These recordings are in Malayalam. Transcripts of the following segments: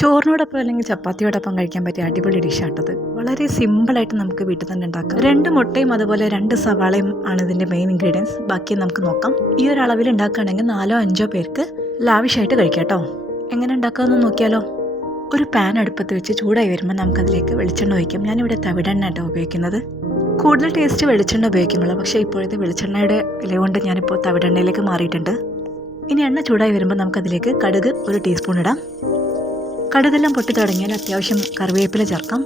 ചോറിനോടൊപ്പം അല്ലെങ്കിൽ ചപ്പാത്തിയോടൊപ്പം കഴിക്കാൻ പറ്റിയ അടിപൊളി ഡിഷാട്ടത്. വളരെ സിമ്പിളായിട്ട് നമുക്ക് വീട്ടിൽ തന്നെ ഉണ്ടാക്കാം. 2 മുട്ടയും അതുപോലെ 2 സവാളയും ആണ് ഇതിൻ്റെ മെയിൻ ഇൻഗ്രീഡിയൻസ്. ബാക്കി നമുക്ക് നോക്കാം. ഈ ഒരു അളവിൽ ഉണ്ടാക്കുകയാണെങ്കിൽ 4-5 പേർക്ക് ലാവിഷായിട്ട് കഴിക്കാം കേട്ടോ. എങ്ങനെ ഉണ്ടാക്കാമെന്ന് നോക്കിയാലോ. ഒരു പാൻ അടുപ്പത്ത് വെച്ച് ചൂടായി വരുമ്പോൾ നമുക്കതിലേക്ക് വെളിച്ചെണ്ണ ഒഴിക്കാം. ഞാനിവിടെ തവിടെണ്ണ കേട്ടോ ഉപയോഗിക്കുന്നത്. കൂടുതൽ ടേസ്റ്റ് വെളിച്ചെണ്ണ ഉപയോഗിക്കുമ്പോൾ, പക്ഷേ ഇപ്പോഴത്തെ വെളിച്ചെണ്ണയുടെ വില കൊണ്ട് ഞാനിപ്പോൾ തവിടെണ്ണയിലേക്ക് മാറിയിട്ടുണ്ട്. ഇനി എണ്ണ ചൂടായി വരുമ്പോൾ നമുക്കതിലേക്ക് കടുക് 1 ടീസ്പൂൺ ഇടാം. കടുകെല്ലാം പൊട്ടി തുടങ്ങിയാൽ അത്യാവശ്യം കറിവേപ്പില ചേർക്കാം.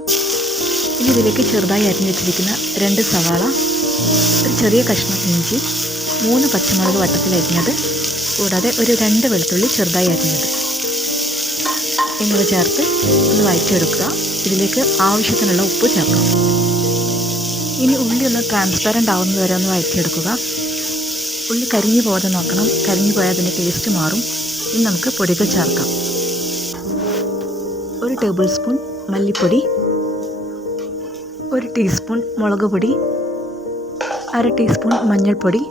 ഇനി ഇതിലേക്ക് ചെറുതായി അരിഞ്ഞു വെച്ചിരിക്കുന്ന 2 സവാള, ഒരു ചെറിയ കഷ്ണം ഇഞ്ചി, 3 പച്ചമുളക് വട്ടത്തിൽ അരിഞ്ഞത്, കൂടാതെ ഒരു 2 വെളുത്തുള്ളി ചെറുതായി അരിഞ്ഞത് എന്നിവ ചേർത്ത് ഒന്ന് വഴറ്റിയെടുക്കുക. ഇതിലേക്ക് ആവശ്യത്തിനുള്ള ഉപ്പ് ചേർക്കാം. ഇനി ഉള്ളി ഒന്ന് ട്രാൻസ്പെറൻ്റ് ആവുന്നത് വരെ ഒന്ന് വഴറ്റിയെടുക്കുക. ഉള്ളി കരിഞ്ഞു പോകാതെ നോക്കണം. കരിഞ്ഞു പോയാൽ അതിൻ്റെ ടേസ്റ്റ് മാറും. ഇനി നമുക്ക് പൊടികൾ ചേർക്കാം. 1 ടേബിൾ സ്പൂൺ മല്ലിപ്പൊടി, 1 ടീസ്പൂൺ മുളക് പൊടി, 1/2 ടീസ്പൂൺ മഞ്ഞൾപ്പൊടി,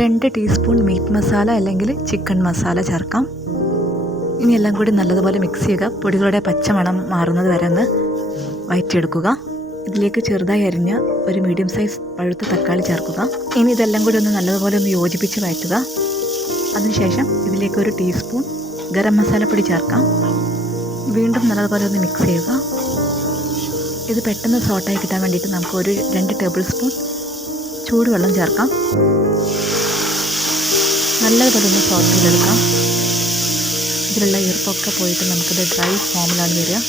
2 ടീസ്പൂൺ മീറ്റ് മസാല അല്ലെങ്കിൽ ചിക്കൻ മസാല ചേർക്കാം. ഇനി എല്ലാം കൂടി നല്ലതുപോലെ മിക്സ് ചെയ്യുക. പൊടികളുടെ പച്ചമണം മാറുന്നത് വരെ ഒന്ന് വഴറ്റിയെടുക്കുക. ഇതിലേക്ക് ചെറുതായി അരിഞ്ഞ ഒരു മീഡിയം സൈസ് പഴുത്ത തക്കാളി ചേർക്കുക. ഇനി ഇതെല്ലാം കൂടി ഒന്ന് നല്ലതുപോലെ ഒന്ന് യോജിപ്പിച്ച് വഴറ്റുക. അതിനുശേഷം ഇതിലേക്ക് 1 ടീസ്പൂൺ ഗരം മസാലപ്പൊടി ചേർക്കാം. വീണ്ടും നല്ലതുപോലെ ഒന്ന് മിക്സ് ചെയ്യുക. ഇത് പെട്ടെന്ന് സോട്ടായി കിട്ടാൻ വേണ്ടിയിട്ട് നമുക്ക് 2 ടേബിൾ സ്പൂൺ ചൂടുവെള്ളം ചേർക്കാം. നല്ലതുപോലെ ഒന്ന് സോട്ട് ചെയ്തെടുക്കാം. ഇതിലുള്ള ഈർപ്പൊക്കെ പോയിട്ട് നമുക്കിത് ഡ്രൈ ഫോമിലാണ് വരിക.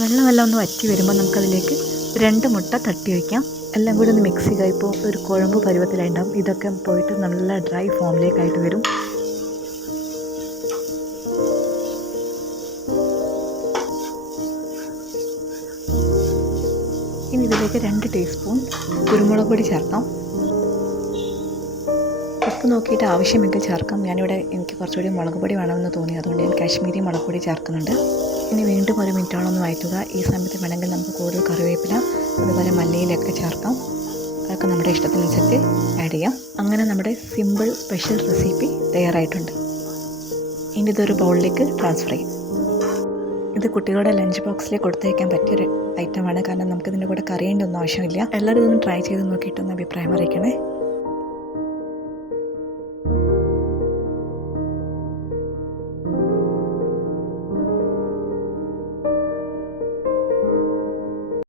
വെള്ളം ഒന്ന് വറ്റി വരുമ്പോൾ നമുക്കതിലേക്ക് 2 മുട്ട തട്ടി വയ്ക്കാം. എല്ലാം കൂടി ഒന്ന് മിക്സ് ചെയ്യുക. ഇപ്പോൾ ഒരു കുഴമ്പ് പരുവത്തിലുണ്ടാവും. ഇതൊക്കെ പോയിട്ട് നല്ല ഡ്രൈ ഫോമിലേക്കായിട്ട് വരും. ഇനി ഇതിലേക്ക് 2 ടീസ്പൂൺ കുരുമുളക് പൊടി ചേർക്കാം. ഉപ്പ് നോക്കിയിട്ട് ആവശ്യമെങ്കിൽ ചേർക്കാം. എനിക്ക് കുറച്ചുകൂടി മുളക് പൊടി വേണമെന്ന് തോന്നി, അതുകൊണ്ട് ഞാൻ കാശ്മീരി മുളക് പൊടി ചേർക്കുന്നുണ്ട്. ഇനി വീണ്ടും 1 മിനിറ്റോളം ഒന്ന് വഴറ്റുക. ഈ സമയത്ത് വേണമെങ്കിൽ നമുക്ക് കൂടുതൽ കറിവേപ്പില അതുപോലെ മല്ലിയിലൊക്കെ ചേർക്കാം. അതൊക്കെ നമ്മുടെ ഇഷ്ടത്തിനനുസരിച്ച് ആഡ് ചെയ്യാം. അങ്ങനെ നമ്മുടെ സിമ്പിൾ സ്പെഷ്യൽ റെസിപ്പി തയ്യാറായിട്ടുണ്ട്. ഇനി ഇതൊരു ബൗളിലേക്ക് ട്രാൻസ്ഫർ ചെയ്യും. ഇത് കുട്ടികളുടെ ലഞ്ച് ബോക്സിലേക്ക് കൊടുത്തയക്കാൻ പറ്റിയൊരു ഐറ്റമാണ്. കാരണം നമുക്കിതിൻ്റെ കൂടെ കറിയേണ്ട ഒന്നും ആവശ്യമില്ല. എല്ലാവരും ഇതൊന്ന് ട്രൈ ചെയ്ത് നോക്കിയിട്ടൊന്ന് അഭിപ്രായം അറിയിക്കണേ.